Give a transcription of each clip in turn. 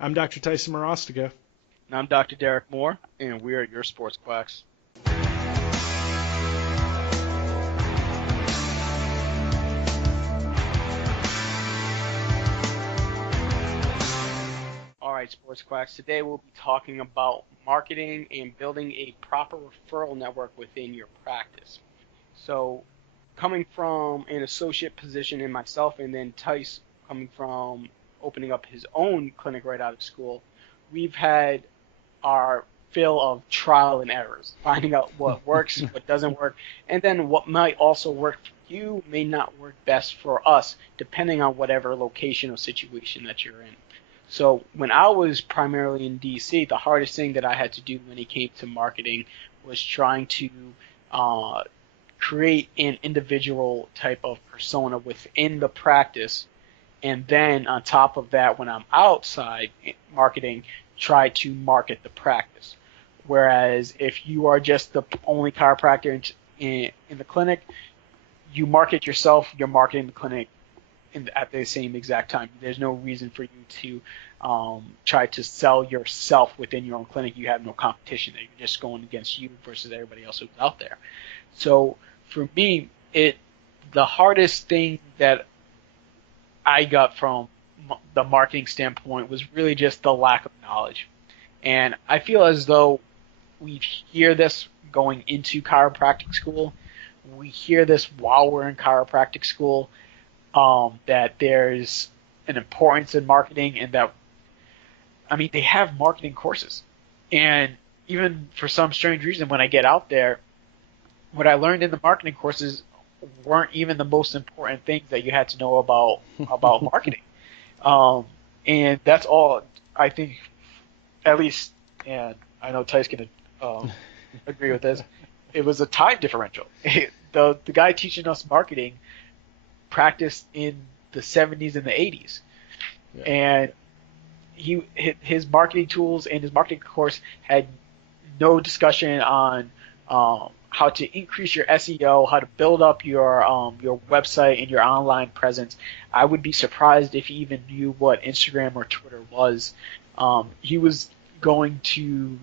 I'm Dr. Tyson Morostica. And I'm Dr. Derek Moore, and we are your sports quacks. All right, sports quacks. Today we'll be talking about marketing and building a proper referral network within your practice. So, coming from an associate position in myself, and then Tice coming from opening up his own clinic right out of school, we've had our fill of trial and errors, finding out what works, what doesn't work, and then what might also work for you may not work best for us, depending on whatever location or situation that you're in. So when I was primarily in DC, the hardest thing that I had to do when it came to marketing was trying to uh, create an individual type of persona within the practice, and then on top of that, when I'm outside marketing, try to market the practice. Whereas if you are just the only chiropractor in the clinic, you market yourself, you're marketing the clinic at the same exact time. There's no reason for you to try to sell yourself within your own clinic. You have no competition there. You're just going against you versus everybody else who's out there. So for me, the hardest thing that I got from the marketing standpoint was really just the lack of knowledge. And I feel as though we hear this going into chiropractic school. We hear this while we're in chiropractic school, that there's an importance in marketing, and that, I mean, they have marketing courses. And even for some strange reason, when I get out there, what I learned in the marketing courses weren't even the most important things that you had to know about marketing. Um, and that's all I think, at least, and I know Ty's gonna agree with this. It was a time differential. The guy teaching us marketing practiced in the 70s and the 80s, Yeah. and his marketing tools and his marketing course had no discussion on how to increase your SEO, how to build up your website and your online presence. I would be surprised if he even knew what Instagram or Twitter was. He was going to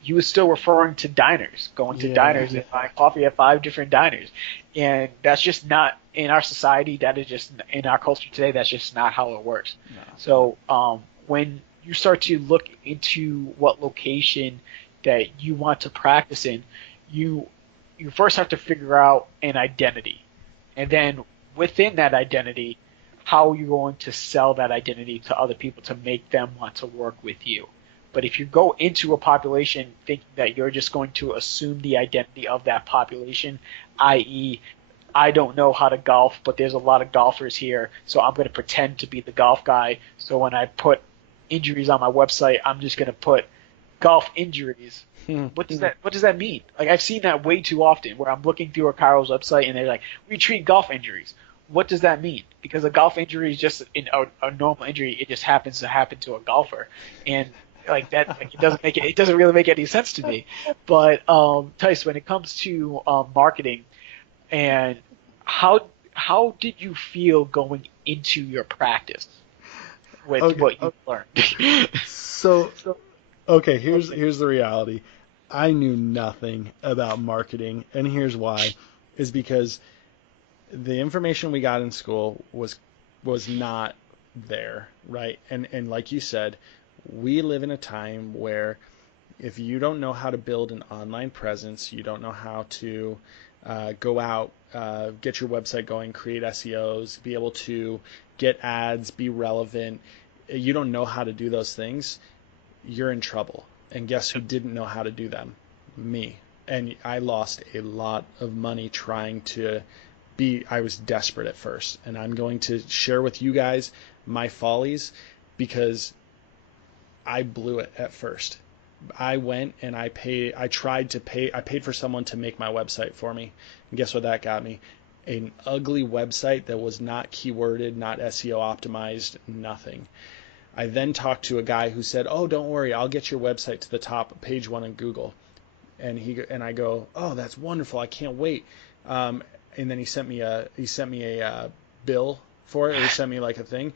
he was still referring to diners, going to Yeah. diners and buying coffee at 5 different diners, and that's just not in our society. That is just in our culture today. That's just not how it works. No. So when you start to look into what location that you want to practice in, you you first have to figure out an identity, and then within that identity, how you're going to sell that identity to other people to make them want to work with you. But if you go into a population thinking that you're just going to assume the identity of that population, i.e., I don't know how to golf, but there's a lot of golfers here, so I'm going to pretend to be the golf guy. So when I put injuries on my website, I'm just going to put golf injuries. What does that mean? Like, I've seen that way too often where I'm looking through a Kyle's website and they're like, we treat golf injuries. What does that mean? Because a golf injury is just a normal injury. It just happens to happen to a golfer, and like that, like, it doesn't really make any sense to me. But Tice, when it comes to marketing, and how did you feel going into your practice with Okay. what you learned? So, okay, here's the reality. I knew nothing about marketing, and here's why. Is because the information we got in school was not there, right? And like you said, we live in a time where if you don't know how to build an online presence, you don't know how to go out, get your website going, create SEOs, be able to get ads, be relevant. You don't know how to do those things, you're in trouble. And guess who didn't know how to do them? Me. And I lost a lot of money trying to I was desperate at first. And I'm going to share with you guys my follies because I blew it at first. I went and I paid for someone to make my website for me. And guess what that got me? An ugly website that was not keyworded, not SEO optimized, nothing. I then talked to a guy who said, "Oh, don't worry, I'll get your website to the top of page one in Google." And I go, "Oh, that's wonderful! I can't wait." And then he sent me a bill for it, or he sent me like a thing.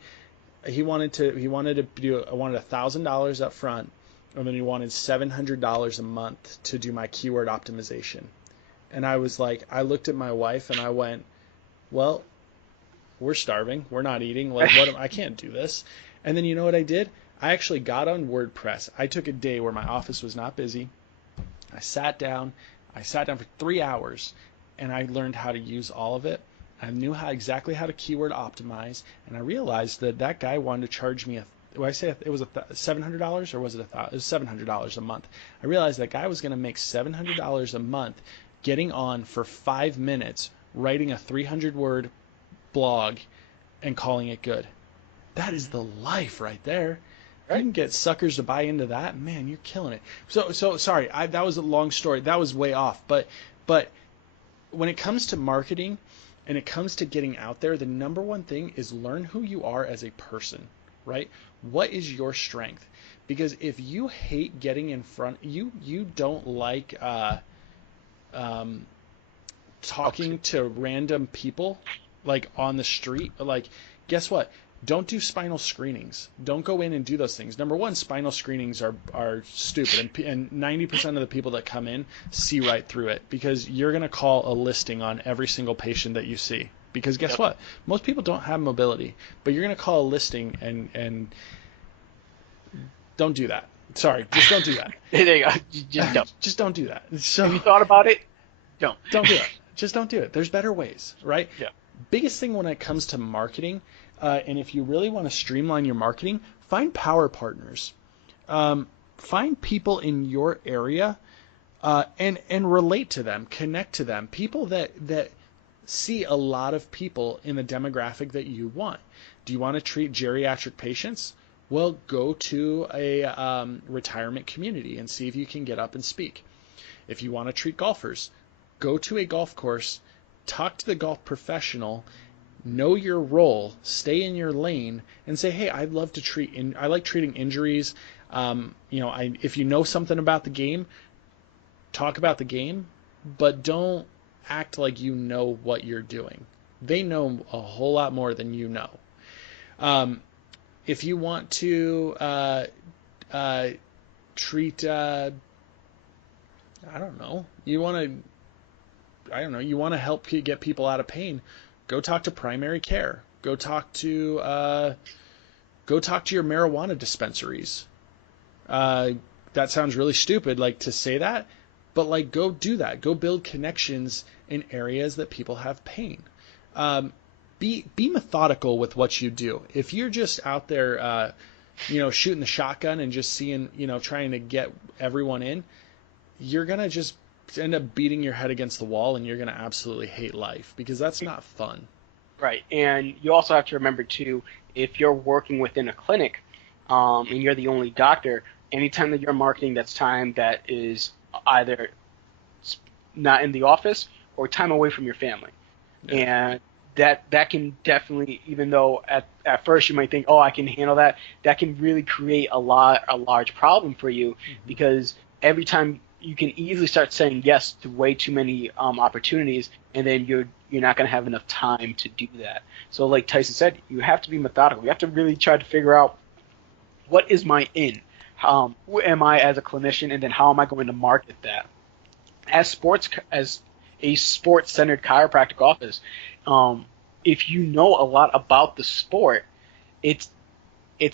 I wanted $1,000 up front, and then he wanted $700 a month to do my keyword optimization. And I was like, I looked at my wife and I went, well, we're starving. We're not eating. Like, I can't do this. And then you know what I did? I actually got on WordPress. I took a day where my office was not busy. I sat down. I sat down for 3 hours, and I learned how to use all of it. I knew exactly how to keyword optimize, and I realized that guy wanted to charge me I say it was $700, or was it it was $700 a month. I realized that guy was going to make $700 a month getting on for 5 minutes, writing a 300-word blog, and calling it good. That is the life right there. Right. You can get suckers to buy into that, man, you're killing it. So sorry, that was a long story. That was way off. But when it comes to marketing and it comes to getting out there, the number one thing is learn who you are as a person, right? What is your strength? Because if you hate getting in front, you don't like talking to random people like on the street, like, guess what? Don't do spinal screenings. Don't go in and do those things. Number one, spinal screenings are stupid, and 90% of the people that come in see right through it, because you're going to call a listing on every single patient that you see. Because guess what? Most people don't have mobility, but you're going to call a listing and don't do that. Sorry, just don't do that. There you go. Just don't. Just don't do that. So, have you thought about it? Don't. Don't do it. Just don't do it. There's better ways, right? Yeah. Biggest thing when it comes to marketing, and if you really want to streamline your marketing, find power partners. Find people in your area and relate to them, connect to them. People that see a lot of people in the demographic that you want. Do you want to treat geriatric patients? Well, go to a retirement community and see if you can get up and speak. If you want to treat golfers, go to a golf course, talk to the golf professional, know your role, stay in your lane, and say, hey, I'd love to treat. I like treating injuries. If you know something about the game, talk about the game, but don't act like you know what you're doing. They know a whole lot more than you know. If you want to treat, I don't know, you want to help get people out of pain, go talk to primary care. Go talk to your marijuana dispensaries. That sounds really stupid, like, to say that, but like, go do that. Go build connections in areas that people have pain. Be methodical with what you do. If you're just out there, shooting the shotgun and just seeing, trying to get everyone in, you're gonna just end up beating your head against the wall, and you're gonna absolutely hate life, because that's not fun. Right, and you also have to remember too, if you're working within a clinic, and you're the only doctor, anytime that you're marketing, that's time that is either not in the office or time away from your family. Yeah. And that can definitely, even though at first you might think, oh, I can handle that, that can really create a large problem for you, because every time you can easily start saying yes to way too many opportunities, and then you're not going to have enough time to do that. So like Tyson said, you have to be methodical. You have to really try to figure out, what is my in? Who am I as a clinician, and then how am I going to market that? As a sports-centered chiropractic office, if you know a lot about the sport, it's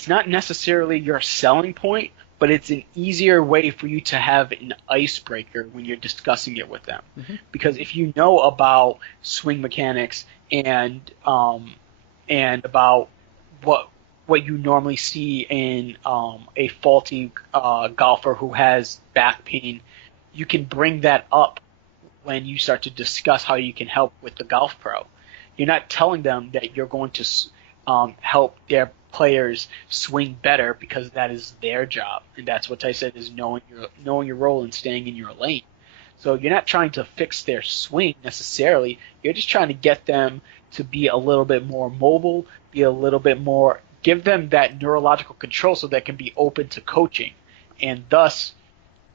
not necessarily your selling point, but it's an easier way for you to have an icebreaker when you're discussing it with them. Mm-hmm. Because if you know about swing mechanics and about what you normally see in a faulty golfer who has back pain, you can bring that up when you start to discuss how you can help with the golf pro. You're not telling them that you're going to help their players swing better, because that is their job, and that's what I said is knowing your role and staying in your lane. So you're not trying to fix their swing necessarily. You're just trying to get them to be a little bit more mobile, be a little bit more, give them that neurological control so they can be open to coaching, and thus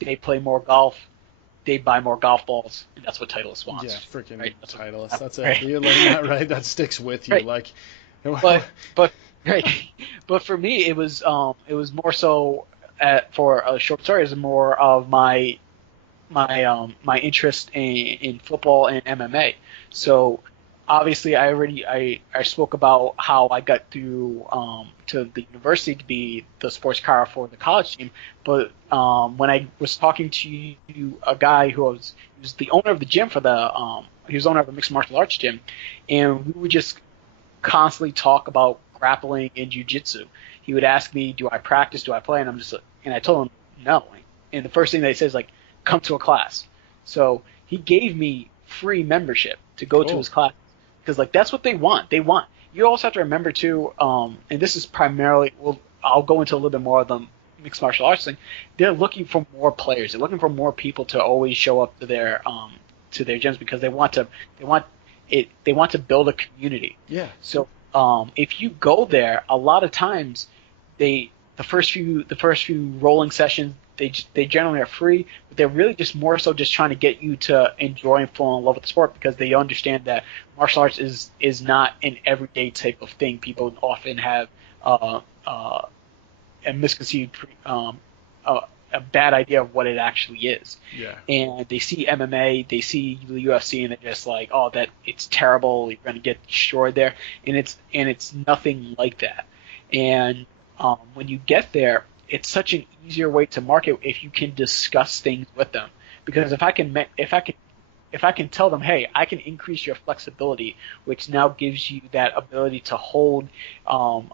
they play more golf. They buy more golf balls, and that's what Titleist wants. Yeah, freaking right? Titleist. That's it. Right. You learn that, right? That sticks with you. Right. Like, but Right. But for me, it was more so for a short story, is more of my interest in football and MMA. So obviously, I spoke about how I got through to the university to be the sports car for the college team. But when I was talking to a guy who was the owner of the gym for the he was owner of a mixed martial arts gym, and we would just constantly talk about grappling and jujitsu. He would ask me, "Do I practice? Do I play?" And and I told him no. And the first thing they say is like, "Come to a class." So he gave me free membership to go to Cool. his class because like that's what they want. They want. You also have to remember too, and this is primarily. Well, I'll go into a little bit more of the mixed martial arts thing. They're looking for more players. They're looking for more people to always show up to their gyms because they want they want to build a community. Yeah. So if you go there, a lot of times the first few rolling sessions they generally are free, but they're really just more so just trying to get you to enjoy and fall in love with the sport because they understand that martial arts is not an everyday type of thing. People often have uh, uh, a misconceived a bad idea of what it actually is. Yeah. And they see MMA, they see the UFC, and they're just like, "Oh, that it's terrible. You're going to get destroyed there." And it's nothing like that. And when you get there, it's such an easier way to market if you can discuss things with them. Because if I can tell them, hey, I can increase your flexibility, which now gives you that ability to hold an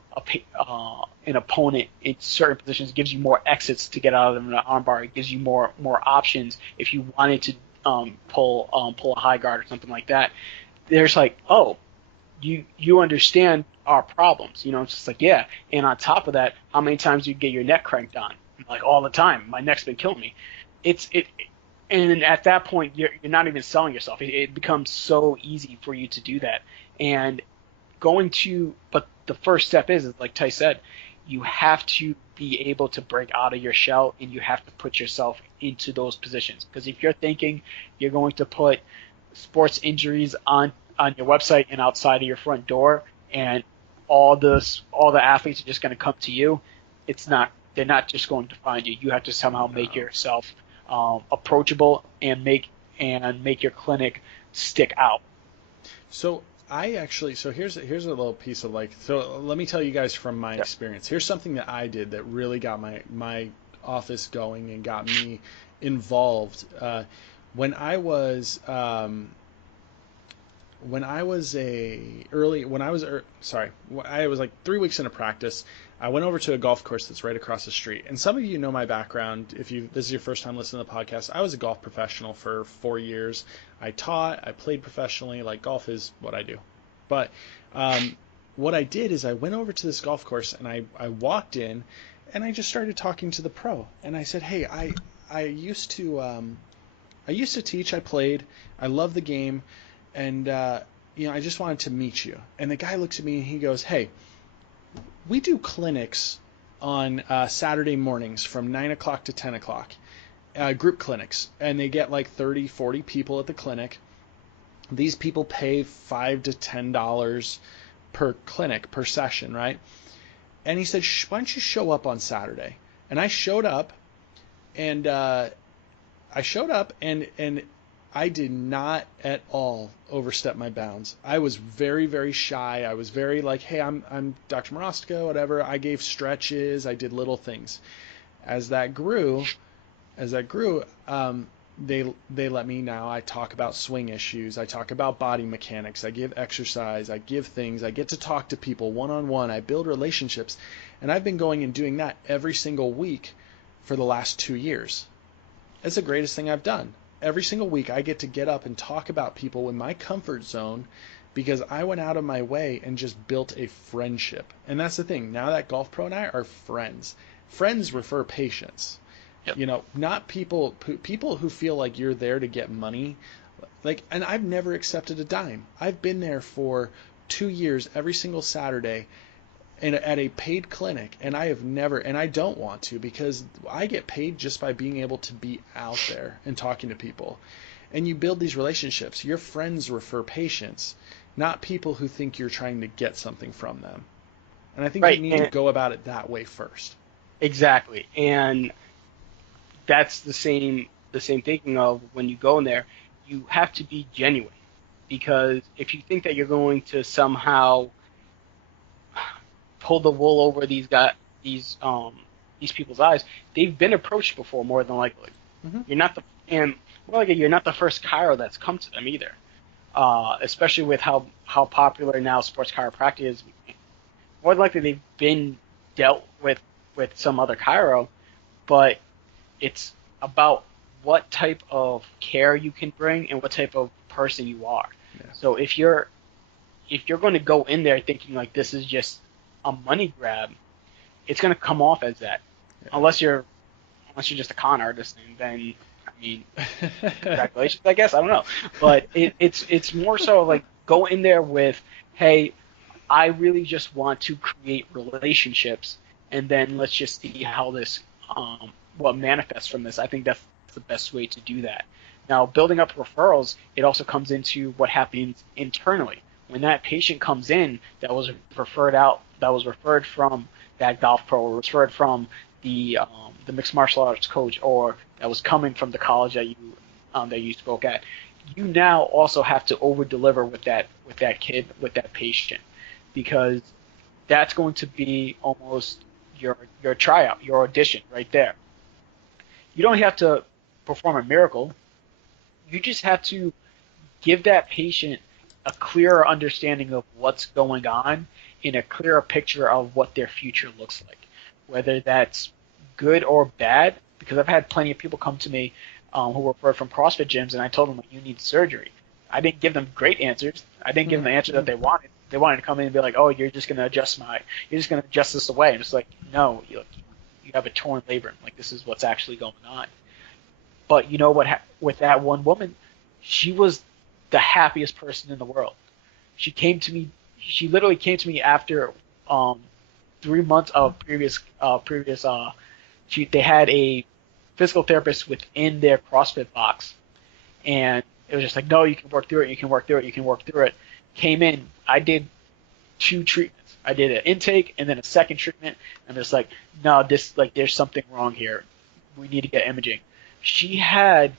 opponent in certain positions, gives you more exits to get out of them in an armbar. It gives you more options if you wanted to pull a high guard or something like that. There's like, oh, you understand our problems. You know, it's just like, yeah. And on top of that, how many times do you get your neck cranked on? Like all the time. My neck's been killing me. It and at that point you're not even selling yourself. It becomes so easy for you to do that. And but the first step is like Ty said, you have to be able to break out of your shell and you have to put yourself into those positions. Because if you're thinking you're going to put sports injuries on your website and outside of your front door, and all the athletes are just going to come to you, it's not. They're not just going to find you. You have to somehow make No. yourself approachable and make your clinic stick out. So here's a little piece of like, so let me tell you guys from my Yeah. experience. Here's something that I did that really got my office going and got me involved. When I was when I was a early when I was sorry, I was like 3 weeks into practice. I went over to a golf course that's right across the street. And some of you know my background. If you this is your first time listening to the podcast, I was a golf professional for 4 years. I taught, I played professionally. Like golf is what I do. But what I did is I went over to this golf course and I walked in and I just started talking to the pro. And I said, "Hey, I I used to teach. I played. I love the game, and I just wanted to meet you." And the guy looks at me and he goes, "Hey, we do clinics on Saturday mornings from 9 o'clock to 10 o'clock, group clinics, and they get like 30, 40 people at the clinic. These people pay $5 to $10 per clinic per session, right?" And he said, "Why don't you show up on Saturday?" And I showed up, and and I did not at all overstep my bounds. I was very, very shy. I was very like, "Hey, I'm Dr. Morostica, whatever." I gave stretches. I did little things. As that grew, as that grew, they let me now. I talk about swing issues. I talk about body mechanics. I give exercise. I give things. I get to talk to people one on one. I build relationships, and I've been going and doing that every single week for the last 2 years. It's the greatest thing I've done. Every single week I get up and talk about people in my comfort zone because I went out of my way and just built a friendship. And that's the thing. Now that golf pro and I are friends. Friends refer patients. Yep. Not people who feel like you're there to get money. Like, and I've never accepted a dime. I've been there for 2 years every single Saturday at a paid clinic, and I have never, and I don't want to because I get paid just by being able to be out there and talking to people. And you build these relationships. Your friends refer patients, not people who think you're trying to get something from them. And I think you Right. need to And go about it that way first. exactly. And that's the same thinking of when you go in there, you have to be genuine because if you think that you're going to somehow pull the wool over these um these people's eyes, they've been approached before more than likely. Hmm. You're not the and more like you're not the first chiro that's come to them either. Especially with how popular now sports chiropractic is, more than likely they've been dealt with some other chiro, but it's about what type of care you can bring and what type of person you are. Yeah. So if you're going to go in there thinking like this is just a money grab, it's going to come off as that. Yeah. Unless you're just a con artist, and then I mean, congratulations, I guess. I don't know, but it's more so like go in there with, hey, I really just want to create relationships, and then let's just see how this what manifests from this. I think that's the best way to do that. Now, building up referrals, it also comes into what happens internally. When that patient comes in that was referred from that golf pro, or referred from the mixed martial arts coach, or that was coming from the college that you spoke at, you now also have to over deliver with that kid, with that patient, because that's going to be almost your tryout, your audition right there. You don't have to perform a miracle. You just have to give that patient a clearer understanding of what's going on and a clearer picture of what their future looks like, whether that's good or bad. Because I've had plenty of people come to me who were referred from CrossFit gyms, and I told them, you need surgery. I didn't give them great answers. I didn't give them the answer that they wanted. They wanted to come in and be like, oh, you're just going to adjust this away. And it's like, no, you have a torn labrum. Like, this is what's actually going on. But you know what? With that one woman, she was the happiest person in the world. She came to me. She literally came to me after 3 months of previous. They had a physical therapist within their CrossFit box, and it was just like, no, you can work through it. You can work through it. You can work through it. Came in. I did 2 treatments. I did an intake and then a second treatment. And it's like, no, there's something wrong here. We need to get imaging. She had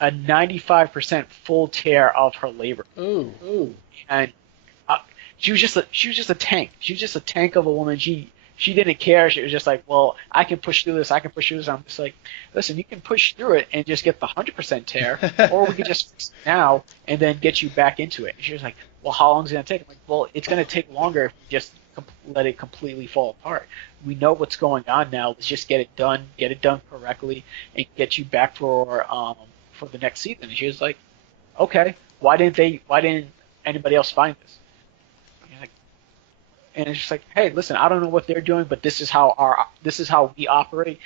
a 95% full tear of her labrum. Ooh. And she was just a tank. She was just a tank of a woman. She didn't care. She was just like, well, I can push through this. I can push through this. I'm just like, listen, you can push through it and just get the 100% tear, or we could just fix it now and then get you back into it. And she was like, well, how long is it going to take? I'm like, well, it's going to take longer if we just let it completely fall apart. We know what's going on now. Let's just get it done correctly, and get you back for the next season. And she was like, okay, why didn't anybody else find this? And it's just like, hey, listen, I don't know what they're doing, but this is how we operate.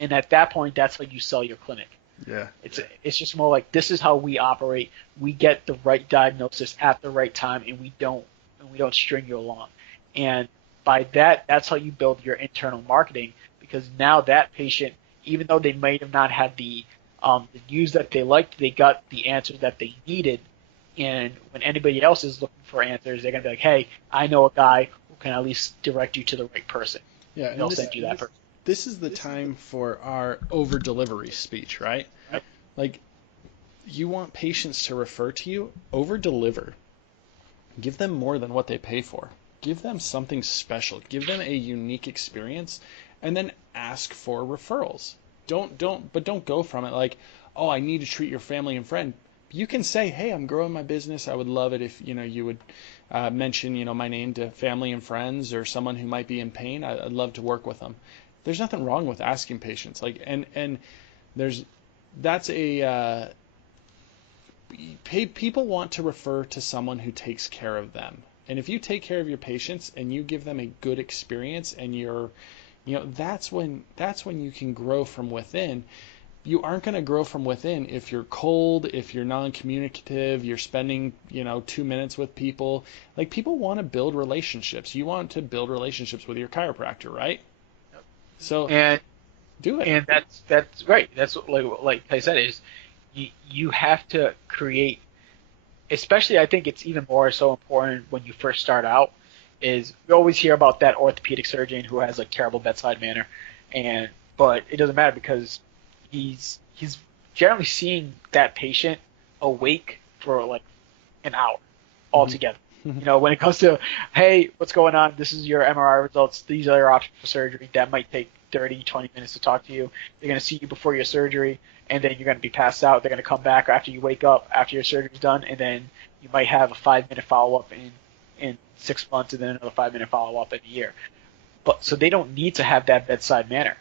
And at that point, that's how you sell your clinic. Yeah. It's just more like, this is how we operate. We get the right diagnosis at the right time, and we don't string you along. And by that, that's how you build your internal marketing, because now that patient, even though they might have not had the news that they liked, they got the answers that they needed. And when anybody else is looking for answers, they're going to be like, hey, I know a guy who can at least direct you to the right person. Yeah, They'll send you that person. This is the time for our over delivery speech, right? Right. Like, you want patients to refer to you, over deliver. Give them more than what they pay for. Give them something special. Give them a unique experience, and then ask for referrals. Don't go from it like, oh, I need to treat your family and friend. You can say, hey, I'm growing my business. I would love it if you would mention my name to family and friends, or someone who might be in pain. I'd love to work with them. There's nothing wrong with asking patients. Like, and that's a people want to refer to someone who takes care of them. And if you take care of your patients and you give them a good experience, and that's when you can grow from within. You aren't going to grow from within if you're cold, if you're non-communicative, you're spending, 2 minutes with people. Like, people want to build relationships. You want to build relationships with your chiropractor, right? Yep. So And do it. and that's right. That's like I said, is you have to create. Especially, I think it's even more so important when you first start out, is we always hear about that orthopedic surgeon who has like terrible bedside manner, but it doesn't matter because he's generally seeing that patient awake for like an hour altogether. Mm-hmm. When it comes to, hey, what's going on? This is your MRI results. These are your options for surgery. That might take 30, 20 minutes to talk to you. They're going to see you before your surgery, and then you're going to be passed out. They're going to come back after you wake up, after your surgery's done, and then you might have a 5-minute follow-up in 6 months, and then another 5-minute follow-up in a year. But so they don't need to have that bedside manner.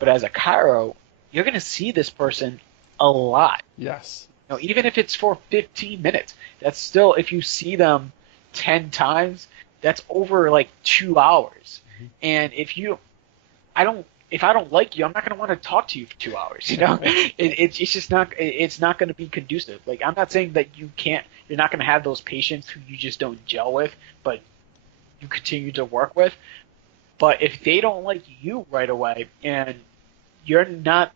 But as a chiro, you're going to see this person a lot. Yes. Even if it's for 15 minutes, that's still, if you see them 10 times, that's over like 2 hours. Mm-hmm. And if I don't like you, I'm not going to want to talk to you for 2 hours. It's just not, it's not going to be conducive. Like, I'm not saying that you're not going to have those patients who you just don't gel with, but you continue to work with. But if they don't like you right away and you're not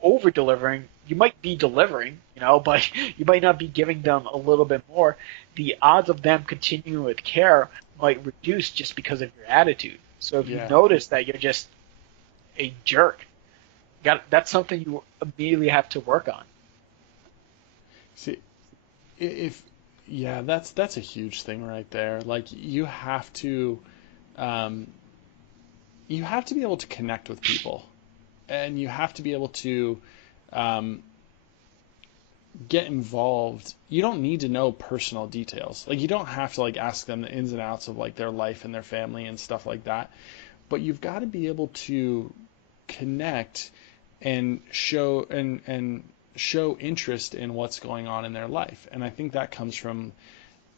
over delivering, you might be delivering, but you might not be giving them a little bit more. The odds of them continuing with care might reduce just because of your attitude. So if you notice that you're just a jerk, that's something you immediately have to work on. See, that's a huge thing right there. Like you have to be able to connect with people, and you have to be able to get involved. You don't need to know personal details. Like you don't have to like ask them the ins and outs of like their life and their family and stuff like that. But you've got to be able to connect and show interest in what's going on in their life. And I think that comes from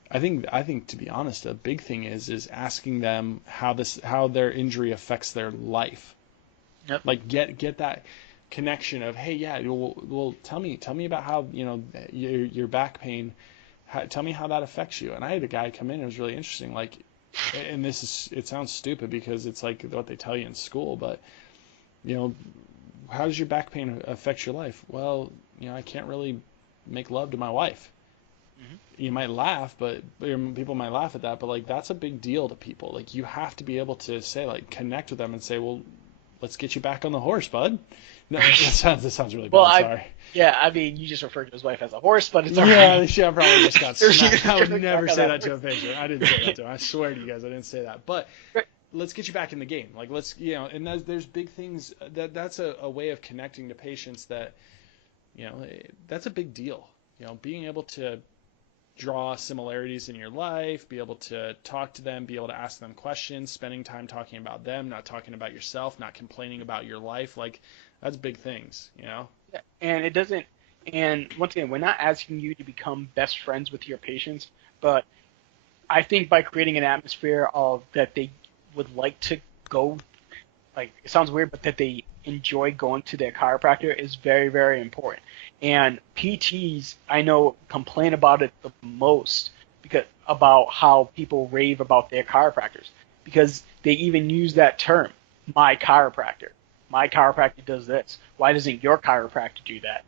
I think to be honest, a big thing is asking them how their injury affects their life. Yep. Like get that connection of, hey, yeah, well tell me about how your back pain. Tell me how that affects you. And I had a guy come in. It was really interesting. Like, and it sounds stupid because it's like what they tell you in school, but how does your back pain affect your life? Well, I can't really make love to my wife. Mm-hmm. You might laugh, but people might laugh at that, but like that's a big deal to people. Like you have to be able to say, like, connect with them and say, well, let's get you back on the horse, bud. No, that sounds really bad. Well, sorry. I mean, you just referred to his wife as a horse, but it's all right. right. Yeah, I probably just got smacked. I would never say that to a patient. I didn't say that to him. I swear to you guys, I didn't say that. But let's get you back in the game. Like, and there's big things that's a way of connecting to patients that, that's a big deal. Being able to draw similarities in your life, be able to talk to them, be able to ask them questions, spending time talking about them, not talking about yourself, not complaining about your life. Like, that's big things, Yeah, and once again, we're not asking you to become best friends with your patients, but I think by creating an atmosphere of that they would like to go, like, it sounds weird, but that they enjoy going to their chiropractor is very, very important. And PTs, I know, complain about it the most about how people rave about their chiropractors, because they even use that term, my chiropractor. My chiropractor does this. Why doesn't your chiropractor do that?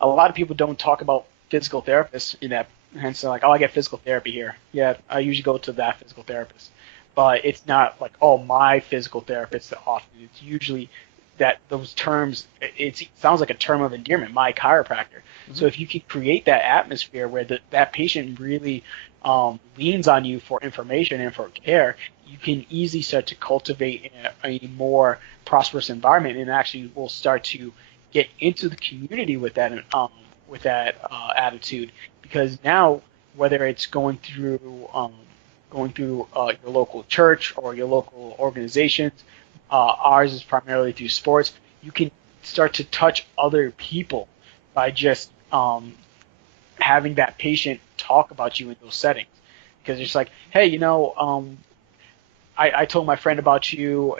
A lot of people don't talk about physical therapists in that, hence they're like, oh, I get physical therapy here. Yeah, I usually go to that physical therapist. But it's not like, oh, my physical therapist that often. It's usually that those terms, it sounds like a term of endearment, my chiropractor. Mm-hmm. So if you can create that atmosphere where that patient really leans on you for information and for care, you can easily start to cultivate a more prosperous environment, and actually will start to get into the community with that attitude. Because now, whether it's going through your local church or your local organizations, ours is primarily through sports, you can start to touch other people by just having that patient talk about you in those settings. Because it's like, hey, I told my friend about you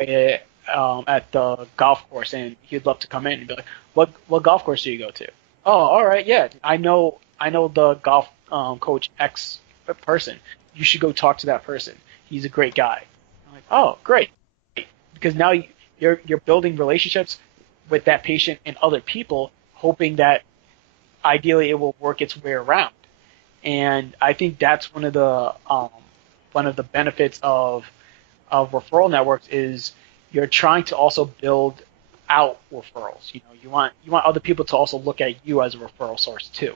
at the golf course, and he'd love to come in and be like, what golf course do you go to? Oh, all right, yeah, I know the golf coach X person. You should go talk to that person. He's a great guy. I'm like, oh, great. Because now you're building relationships with that patient and other people, hoping that ideally it will work its way around. And I think that's one of the one of the benefits of referral networks is you're trying to also build out referrals. You want other people to also look at you as a referral source too.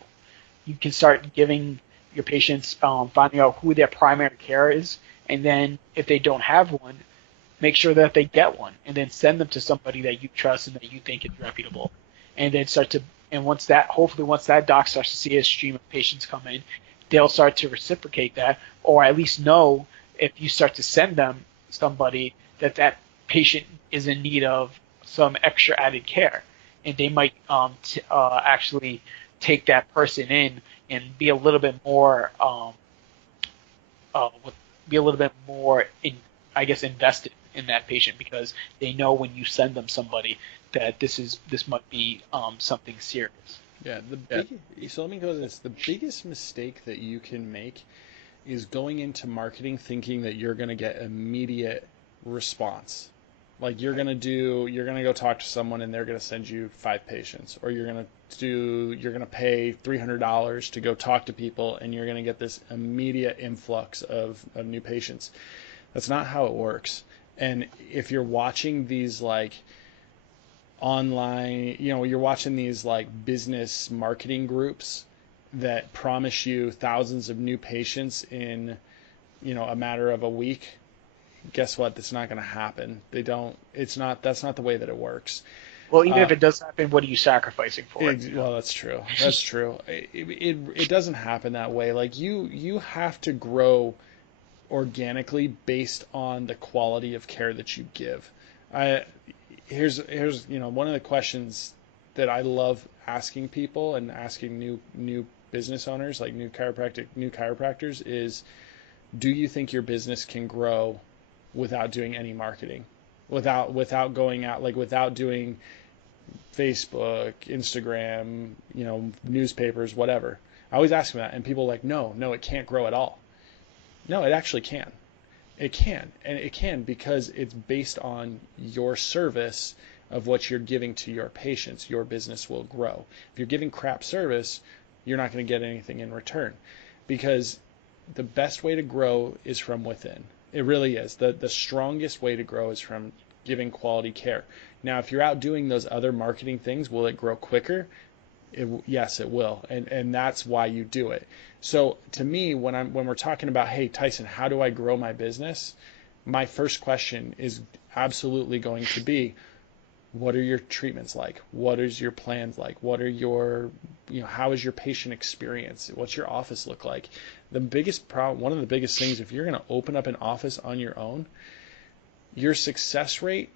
You can start giving your patients, finding out who their primary care is, and then if they don't have one, make sure that they get one, and then send them to somebody that you trust and that you think is reputable, and then hopefully once that doc starts to see a stream of patients come in, they'll start to reciprocate that, or at least know if you start to send them somebody that patient is in need of some extra added care, and they might actually take that person in and be a little bit more uh, be a little bit more I guess invested in that patient because they know when you send them somebody that this might be something serious. Yeah, so let me go to this. The biggest mistake that you can make is going into marketing thinking that you're going to get immediate response. Like you're going to go talk to someone and they're going to send you 5 patients, or you're going to pay $300 to go talk to people and you're going to get this immediate influx of new patients. That's not how it works. And if you're watching these like online, you're watching these like business marketing groups that promise you thousands of new patients in, a matter of a week. Guess what? That's not going to happen. That's not the way that it works. Well, even if it does happen, what are you sacrificing for it? Well, that's true. That's true. It doesn't happen that way. Like you have to grow organically based on the quality of care that you give. Here's one of the questions that I love asking people and asking new business owners, like new chiropractors, is do you think your business can grow without doing any marketing, without going out, like without doing Facebook, Instagram, newspapers, whatever? I always ask them that, and people are like, no, it can't grow at all. No, it actually can. It can, and it can because it's based on your service of what you're giving to your patients. Your business will grow. If you're giving crap service, you're not going to get anything in return, because the best way to grow is from within. It really is. The strongest way to grow is from giving quality care. Now, if you're out doing those other marketing things, will it grow quicker? Yes, it will, and that's why you do it. So to me, when we're talking about, hey Tyson, how do I grow my business? My first question is absolutely going to be, what are your treatments like? What is your plans like? What are your, how is your patient experience? What's your office look like? The biggest problem, one of the biggest things, if you're going to open up an office on your own, your success rate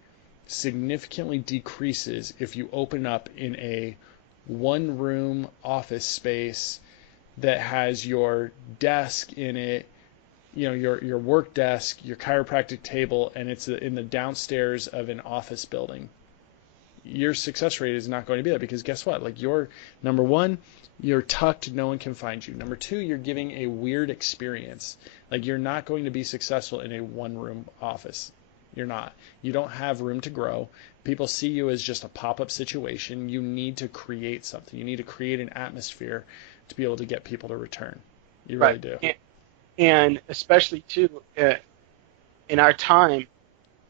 significantly decreases if you open up in a one room office space that has your desk in it, your work desk, your chiropractic table, and it's in the downstairs of an office building. Your success rate is not going to be that, because guess what? Like, number one, you're tucked, no one can find you. Number two, you're giving a weird experience. Like, you're not going to be successful in a one room office. You're not. You don't have room to grow. People see you as just a pop-up situation. You need to create something. You need to create an atmosphere to be able to get people to return. You really Right. do. And especially too, in our time,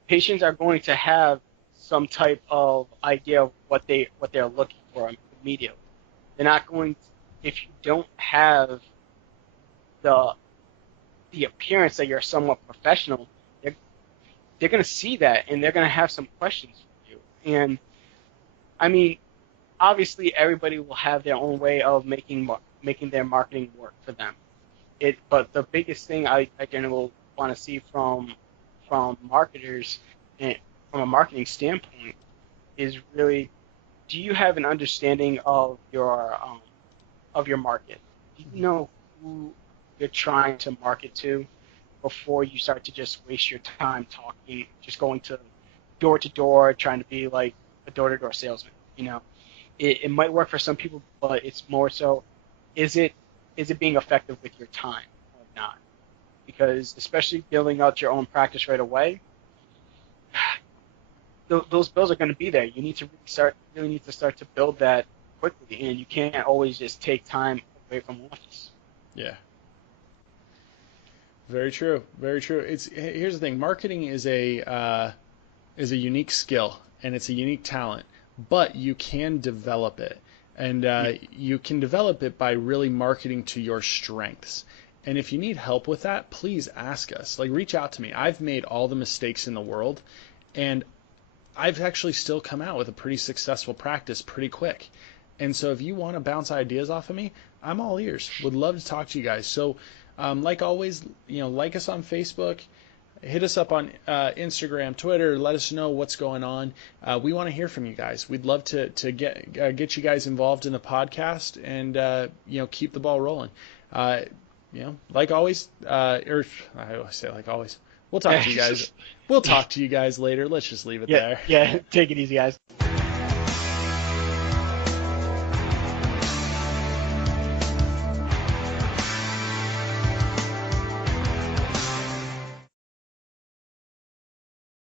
patients are going to have some type of idea of what they're looking for immediately. They're not going to, if you don't have the appearance that you're somewhat professional, they're going to see that and they're going to have some questions for you. And I mean, obviously everybody will have their own way of making their marketing work for them. But the biggest thing I generally want to see from marketers and from a marketing standpoint is really, do you have an understanding of your market? Do you know who you're trying to market to before you start to just waste your time talking, just going to door, trying to be like a door-to-door salesman? It might work for some people, but it's more so, is it being effective with your time or not? Because especially building out your own practice right away, those bills are going to be there. You need to really start to build that quickly, and you can't always just take time away from office. Yeah. Very true. Very true. Here's the thing. Marketing is a unique skill and it's a unique talent, but you can develop it. And Yeah. you can develop it by really marketing to your strengths. And if you need help with that, please ask us. Like, reach out to me. I've made all the mistakes in the world, and I've actually still come out with a pretty successful practice pretty quick. And so if you want to bounce ideas off of me, I'm all ears. Would love to talk to you guys. So, like always, like us on Facebook, hit us up on Instagram, Twitter. Let us know what's going on. We want to hear from you guys. We'd love to get you guys involved in the podcast and keep the ball rolling. Uh, like always, or I always say like always. We'll talk to you guys. We'll talk to you guys later. Let's just leave it Yeah, there. yeah. Take it easy, guys.